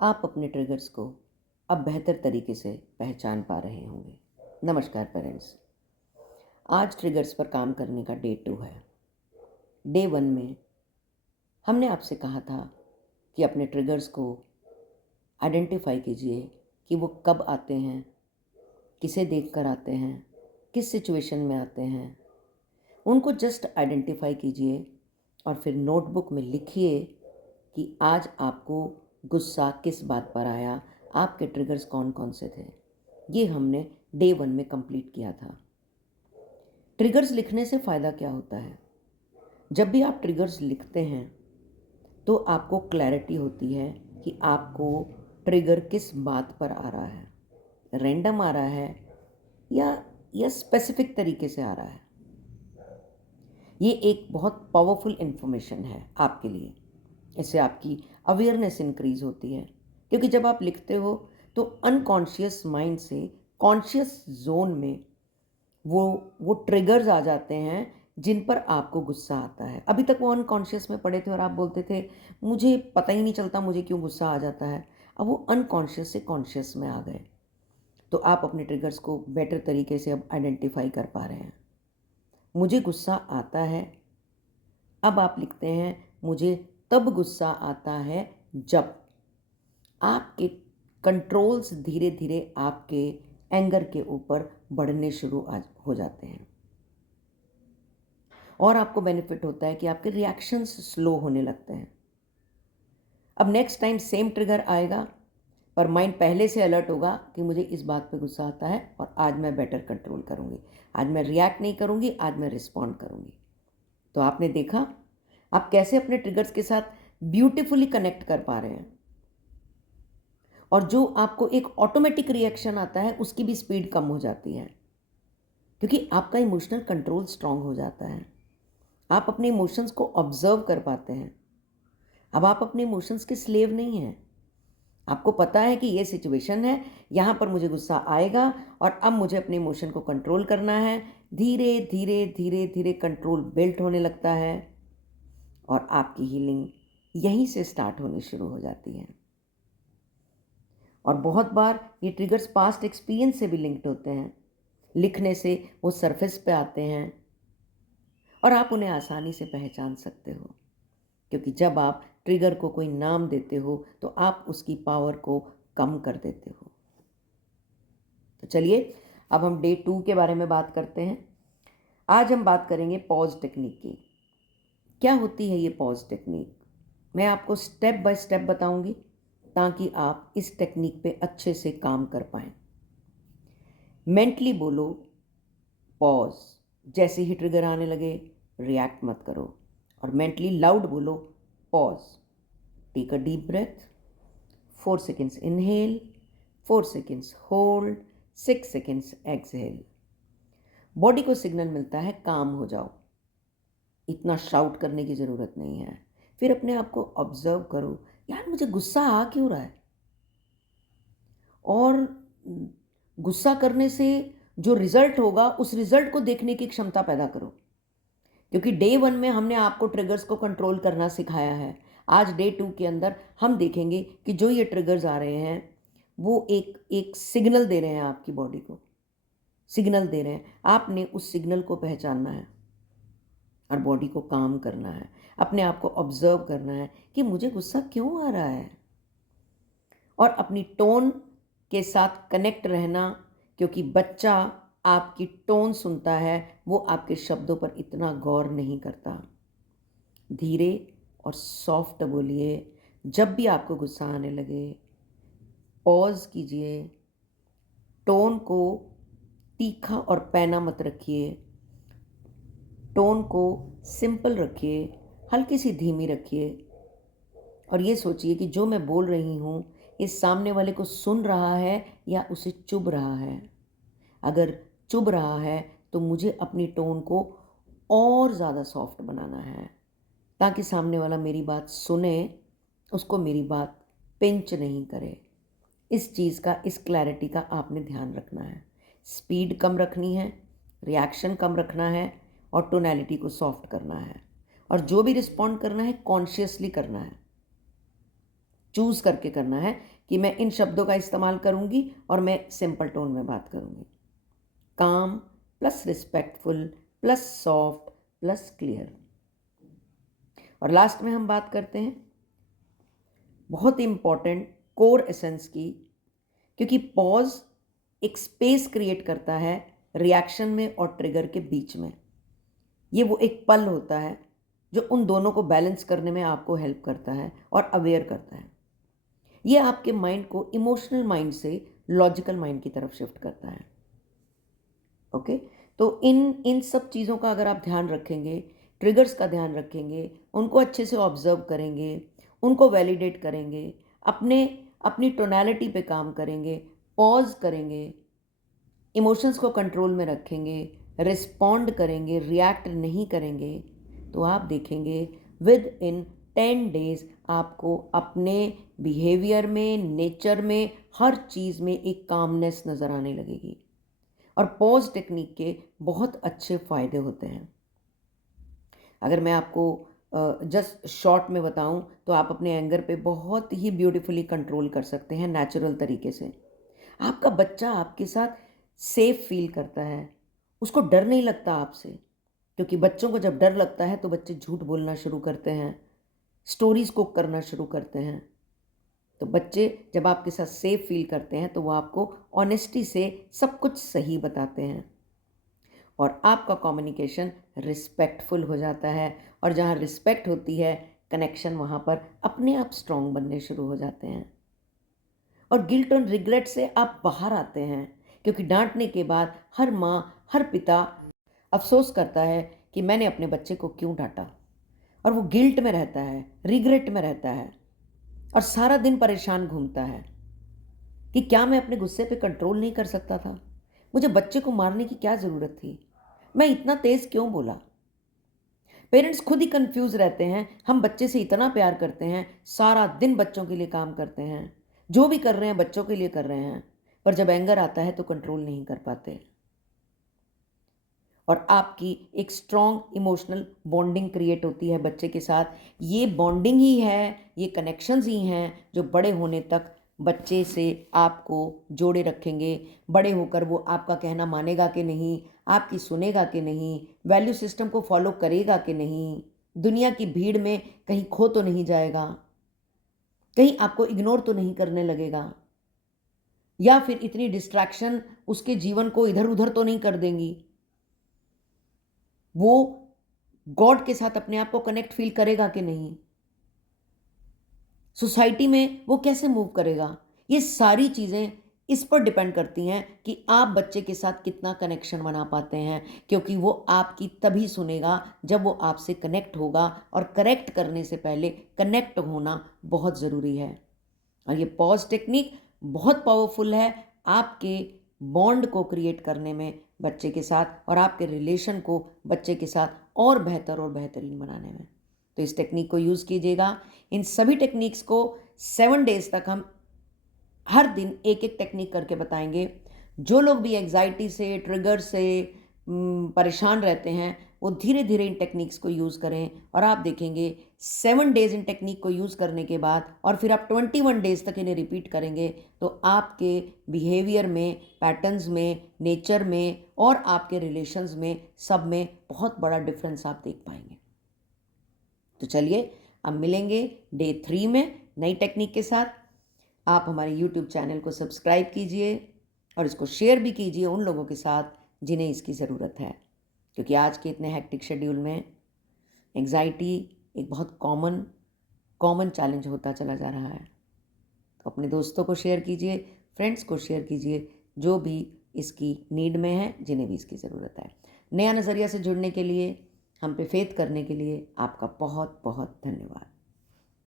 आप अपने ट्रिगर्स को अब बेहतर तरीके से पहचान पा रहे होंगे। नमस्कार पेरेंट्स। आज ट्रिगर्स पर काम करने का डे 2 है। डे 1 में हमने आपसे कहा था कि अपने ट्रिगर्स को आइडेंटिफाई कीजिए कि वो कब आते हैं, किसे देखकर आते हैं, किस सिचुएशन में आते हैं। उनको जस्ट आइडेंटिफाई कीजिए और फिर नोटबुक में लिखिए कि आज आपको गुस्सा किस बात पर आया, आपके ट्रिगर्स कौन कौन से थे। ये हमने डे 1 में कंप्लीट किया था। ट्रिगर्स लिखने से फ़ायदा क्या होता है? जब भी आप ट्रिगर्स लिखते हैं तो आपको क्लैरिटी होती है कि आपको ट्रिगर किस बात पर आ रहा है, रैंडम आ रहा है या स्पेसिफिक तरीके से आ रहा है। ये एक बहुत पावरफुल इन्फॉर्मेशन है आपके लिए। इससे आपकी अवेयरनेस इंक्रीज होती है, क्योंकि जब आप लिखते हो तो अनकॉन्शियस माइंड से कॉन्शियस जोन में वो ट्रिगर्स आ जाते हैं जिन पर आपको गुस्सा आता है। अभी तक वो अनकॉन्शियस में पड़े थे और आप बोलते थे मुझे पता ही नहीं चलता मुझे क्यों गुस्सा आ जाता है। अब वो अनकॉन्शियस से कॉन्शियस में आ गए, तो आप अपने ट्रिगर्स को बेटर तरीके से अब आइडेंटिफाई कर पा रहे हैं। मुझे गुस्सा आता है, अब आप लिखते हैं मुझे तब गुस्सा आता है जब आपके कंट्रोल्स धीरे धीरे आपके एंगर के ऊपर बढ़ने शुरू हो जाते हैं। और आपको बेनिफिट होता है कि आपके रिएक्शंस स्लो होने लगते हैं। अब नेक्स्ट टाइम सेम ट्रिगर आएगा, पर माइंड पहले से अलर्ट होगा कि मुझे इस बात पे गुस्सा आता है और आज मैं बेटर कंट्रोल करूँगी। आज मैं रिएक्ट नहीं करूँगी, आज मैं रिस्पॉन्ड करूँगी। तो आपने देखा आप कैसे अपने ट्रिगर्स के साथ ब्यूटीफुली कनेक्ट कर पा रहे हैं। और जो आपको एक ऑटोमेटिक रिएक्शन आता है उसकी भी स्पीड कम हो जाती है, क्योंकि आपका इमोशनल कंट्रोल स्ट्रांग हो जाता है। आप अपने इमोशंस को ऑब्जर्व कर पाते हैं। अब आप अपने इमोशंस के स्लेव नहीं हैं। आपको पता है कि ये सिचुएशन है, यहाँ पर मुझे गुस्सा आएगा और अब मुझे अपने इमोशन को कंट्रोल करना है। धीरे धीरे धीरे धीरे कंट्रोल बिल्ट होने लगता है और आपकी हीलिंग यहीं से स्टार्ट होनी शुरू हो जाती है। और बहुत बार ये ट्रिगर्स पास्ट एक्सपीरियंस से भी लिंक्ड होते हैं। लिखने से वो सरफेस पे आते हैं और आप उन्हें आसानी से पहचान सकते हो, क्योंकि जब आप ट्रिगर को कोई नाम देते हो तो आप उसकी पावर को कम कर देते हो। तो चलिए अब हम डे 2 के बारे में बात करते हैं। आज हम बात करेंगे पॉज टेक्निक की। क्या होती है ये पॉज टेक्निक? मैं आपको स्टेप बाय स्टेप बताऊंगी ताकि आप इस टेक्निक पे अच्छे से काम कर पाएँ। मेंटली बोलो पॉज, जैसे ही ट्रिगर आने लगे रिएक्ट मत करो। और मेंटली लाउड बोलो pause, take a deep breath, 4 seconds inhale, 4 seconds hold, 6 seconds exhale. Body को सिग्नल मिलता है काम हो जाओ, इतना शाउट करने की ज़रूरत नहीं है। फिर अपने आप को ऑब्जर्व करो, यार मुझे गुस्सा आ क्यों रहा है। और गुस्सा करने से जो रिजल्ट होगा उस रिजल्ट को देखने की क्षमता पैदा करो, क्योंकि डे 1 में हमने आपको ट्रिगर्स को कंट्रोल करना सिखाया है। आज डे 2 के अंदर हम देखेंगे कि जो ये ट्रिगर्स आ रहे हैं वो एक एक सिग्नल दे रहे हैं, आपकी बॉडी को सिग्नल दे रहे हैं। आपने उस सिग्नल को पहचानना है और बॉडी को काम करना है। अपने आप को ऑब्जर्व करना है कि मुझे गुस्सा क्यों आ रहा है, और अपनी टोन के साथ कनेक्ट रहना, क्योंकि बच्चा आपकी टोन सुनता है, वो आपके शब्दों पर इतना गौर नहीं करता। धीरे और सॉफ्ट बोलिए। जब भी आपको गुस्सा आने लगे पॉज कीजिए, टोन को तीखा और पैना मत रखिए, टोन को सिंपल रखिए, हल्की सी धीमी रखिए। और ये सोचिए कि जो मैं बोल रही हूँ इस सामने वाले को सुन रहा है या उसे चुभ रहा है। अगर चुभ रहा है तो मुझे अपनी टोन को और ज़्यादा सॉफ्ट बनाना है, ताकि सामने वाला मेरी बात सुने, उसको मेरी बात पिंच नहीं करे। इस चीज़ का, इस क्लैरिटी का आपने ध्यान रखना है। स्पीड कम रखनी है, रिएक्शन कम रखना है और टोनैलिटी को सॉफ्ट करना है। और जो भी रिस्पॉन्ड करना है कॉन्शियसली करना है। चूज़ करके करना है कि मैं इन शब्दों का इस्तेमाल करूँगी और मैं सिंपल टोन में बात करूँगी। काम plus respectful plus soft plus clear. और लास्ट में हम बात करते हैं बहुत इम्पॉर्टेंट कोर एसेंस की, क्योंकि पॉज एक स्पेस क्रिएट करता है रिएक्शन में और ट्रिगर के बीच में। ये वो एक पल होता है जो उन दोनों को बैलेंस करने में आपको हेल्प करता है और अवेयर करता है। ये आपके माइंड को इमोशनल माइंड से लॉजिकल माइंड की तरफ शिफ्ट करता है। ओके, तो इन सब चीज़ों का अगर आप ध्यान रखेंगे, ट्रिगर्स का ध्यान रखेंगे, उनको अच्छे से ऑब्जर्व करेंगे, उनको वैलिडेट करेंगे, अपनी टोनैलिटी पे काम करेंगे, पॉज करेंगे, इमोशंस को कंट्रोल में रखेंगे, रिस्पॉन्ड करेंगे, रिएक्ट नहीं करेंगे, तो आप देखेंगे विद इन 10 डेज आपको अपने बिहेवियर में, नेचर में, हर चीज़ में एक कामनेस नज़र आने लगेगी। और पॉज टेक्निक के बहुत अच्छे फ़ायदे होते हैं। अगर मैं आपको जस्ट शॉर्ट में बताऊं तो आप अपने एंगर पे बहुत ही ब्यूटीफुली कंट्रोल कर सकते हैं नेचुरल तरीके से। आपका बच्चा आपके साथ सेफ फील करता है, उसको डर नहीं लगता आपसे, क्योंकि बच्चों को जब डर लगता है तो बच्चे झूठ बोलना शुरू करते हैं, स्टोरीज कुक करना शुरू करते हैं। तो बच्चे जब आपके साथ सेफ फील करते हैं तो वो आपको ऑनेस्टी से सब कुछ सही बताते हैं और आपका कम्युनिकेशन रिस्पेक्टफुल हो जाता है। और जहाँ रिस्पेक्ट होती है, कनेक्शन वहाँ पर अपने आप स्ट्रॉन्ग बनने शुरू हो जाते हैं और गिल्ट और रिग्रेट से आप बाहर आते हैं, क्योंकि डांटने के बाद हर माँ, हर पिता अफसोस करता है कि मैंने अपने बच्चे को क्यों डांटा, और वो गिल्ट में रहता है, रिग्रेट में रहता है और सारा दिन परेशान घूमता है कि क्या मैं अपने गुस्से पे कंट्रोल नहीं कर सकता था, मुझे बच्चे को मारने की क्या ज़रूरत थी, मैं इतना तेज़ क्यों बोला। पेरेंट्स खुद ही कंफ्यूज रहते हैं। हम बच्चे से इतना प्यार करते हैं, सारा दिन बच्चों के लिए काम करते हैं, जो भी कर रहे हैं बच्चों के लिए कर रहे हैं, पर जब एंगर आता है तो कंट्रोल नहीं कर पाते और आपकी एक स्ट्रॉन्ग इमोशनल बॉन्डिंग क्रिएट होती है बच्चे के साथ। ये बॉन्डिंग ही है, ये कनेक्शंस ही हैं जो बड़े होने तक बच्चे से आपको जोड़े रखेंगे। बड़े होकर वो आपका कहना मानेगा कि नहीं, आपकी सुनेगा कि नहीं, वैल्यू सिस्टम को फॉलो करेगा कि नहीं, दुनिया की भीड़ में कहीं खो तो नहीं जाएगा, कहीं आपको इग्नोर तो नहीं करने लगेगा, या फिर इतनी डिस्ट्रैक्शन उसके जीवन को इधर उधर तो नहीं कर देंगी। वो गॉड के साथ अपने आप को कनेक्ट फील करेगा कि नहीं, सोसाइटी में वो कैसे मूव करेगा। ये सारी चीज़ें इस पर डिपेंड करती हैं कि आप बच्चे के साथ कितना कनेक्शन बना पाते हैं, क्योंकि वो आपकी तभी सुनेगा जब वो आपसे कनेक्ट होगा और करेक्ट करने से पहले कनेक्ट होना बहुत ज़रूरी है। और ये पॉज टेक्निक बहुत पावरफुल है आपके बॉन्ड को क्रिएट करने में बच्चे के साथ, और आपके रिलेशन को बच्चे के साथ और बेहतर और बेहतरीन बनाने में। तो इस टेक्निक को यूज़ कीजिएगा। इन सभी टेक्निक्स को 7 डेज तक हम हर दिन एक एक टेक्निक करके बताएंगे। जो लोग भी एग्जाइटी से, ट्रिगर से परेशान रहते हैं, वो धीरे धीरे इन टेक्निक्स को यूज़ करें और आप देखेंगे 7 डेज इन टेक्निक को यूज़ करने के बाद, और फिर आप 21 डेज तक इन्हें रिपीट करेंगे, तो आपके बिहेवियर में, पैटर्न्स में, नेचर में और आपके रिलेशंस में, सब में बहुत बड़ा डिफरेंस आप देख पाएंगे। तो चलिए अब मिलेंगे डे 3 में नई टेक्निक के साथ। आप हमारे YouTube चैनल को सब्सक्राइब कीजिए और इसको शेयर भी कीजिए उन लोगों के साथ जिन्हें इसकी ज़रूरत है, क्योंकि आज के इतने हेक्टिक शेड्यूल में एंग्जाइटी एक बहुत कॉमन चैलेंज होता चला जा रहा है। तो अपने दोस्तों को शेयर कीजिए, फ्रेंड्स को शेयर कीजिए, जो भी इसकी नीड में है, जिन्हें भी इसकी ज़रूरत है। नया नज़रिया से जुड़ने के लिए, हम पे फेथ करने के लिए आपका बहुत बहुत धन्यवाद।